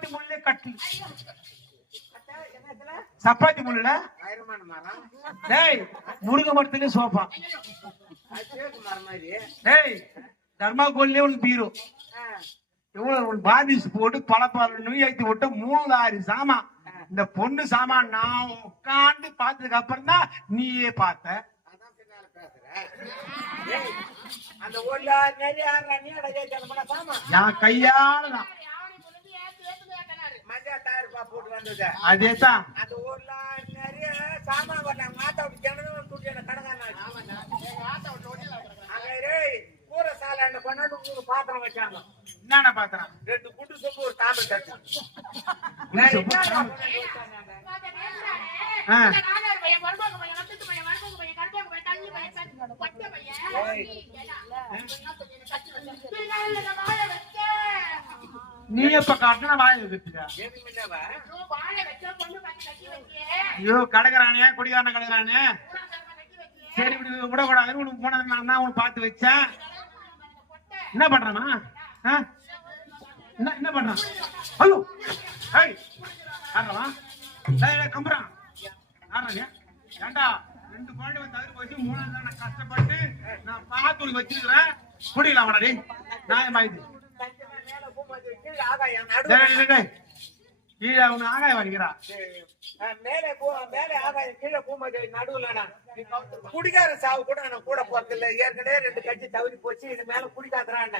சப்பாத்தி முள்ளே கட்டு சப்பாத்தி முள்ளுல டேய் முருங்க மரத்துலயே சோஃபா டேய் தர்மாகோல்லே உனக்கு பீரோ இவ்வளவு பாதிஸ் போட்டு பழப்பால் நோய் ஏற்றி விட்டு 3 சாமா இந்த பொண்ணு சாமான் நான் உட்காந்து பார்த்ததுக்கு அப்புறம் தான் நீயே பார்த்த என் கையாலதான் அதேதான் பாத்திரம் வச்சாங்க என்னென்ன பாத்திரம் 2 குண்டு சொப்பு ஒரு தாம்பல் தட்டு நீ எப்ப காட்டின வாய வைக்கிறியா ஐயோ கடைக்கிறானே குடிகாரன கடைக்கிறானே சரி இப்படி விடக்கூடாது உனக்கு போனது நான் தான் உனக்கு பார்த்து வச்சேன் என்ன பண்றானா என்ன பண்றான் ஐயோ ஆடுறவா கம்புறான் ஆடுறாங்க ஏண்டா 2 குழந்தை தவிர போச்சு 3 நான் கஷ்டப்பட்டு நான் பார்த்து உனக்கு வச்சிருக்கிறேன் குடிக்கலாம் அவனடி நியாயமாயிது கீழே அவனு ஆகாய வடிக்கிறா மேலே ஆகாயம் கீழே பூமதி நடுவுல குடிகார சாவு கூட நான் கூட போறது இல்லை ஏற்கனவே 2 கட்சி தவறி போச்சு இது மேல குடிக்காதுறான்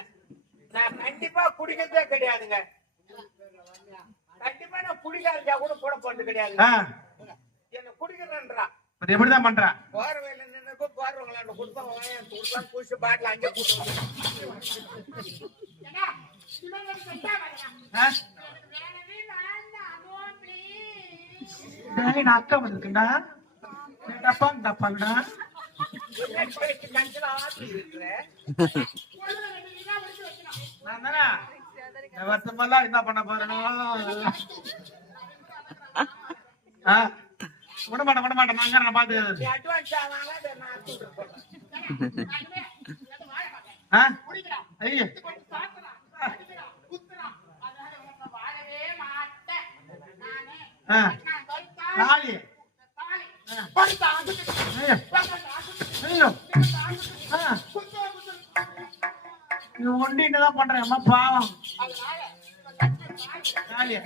நான் கண்டிப்பா குடிக்கிறதே கிடையாதுங்க கண்டிப்பா நான் குடிகாரச்சா கூட போறது கிடையாது என்ன குடிக்கிறேன்றா எப்படிதான் பண்ற போர்வையில நின்னுக்கோ போர்வங்களாண்ட கொடுப்பாங்க குடிச்சு பாட்டில் அங்கே நான் அக்கா வந்துருக்குண்டா டப்பாங்கடா நான் தானே வருத்தமெல்லாம் என்ன பண்ண போறேன் விடமாட்டேன் நாங்க பாத்து ஐயா நீ ஒண்டின்னுதான் பண்றேன் அம்மா பாவம் அவன்